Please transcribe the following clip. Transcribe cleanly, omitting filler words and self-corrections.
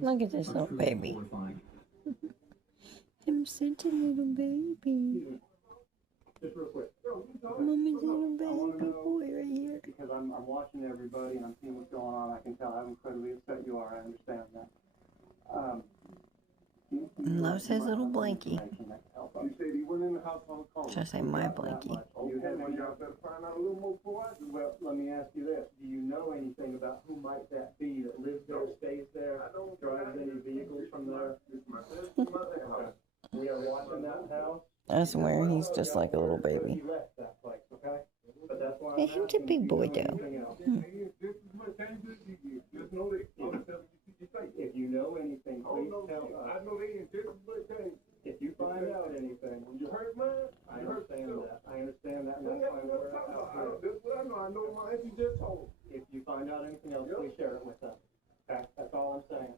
Look at this little baby. I'm such a little baby. Just real quick. Mommy's little baby boy right here. Because I'm watching everybody and I'm seeing what's going on. I can tell how incredibly upset you are. I understand that. Loves his little blankie. You said he went in the house on call. Should I say my blankie? You have any out there find out a little more for us? Well, let me ask you this. Do you know anything about who might that be that lives there, stays there, drives any vehicles from there? We are watching that house. I swear he's just like a little baby. Hey, he's a big boy though. If you know anything, please tell us. I know they anticipate. If you find out anything, you heard mine. I understand that. I understand that. And that's why we're out here. This is what I know. I know my auntie just told. If you find out anything else, please share it with us. Okay, that's all I'm saying.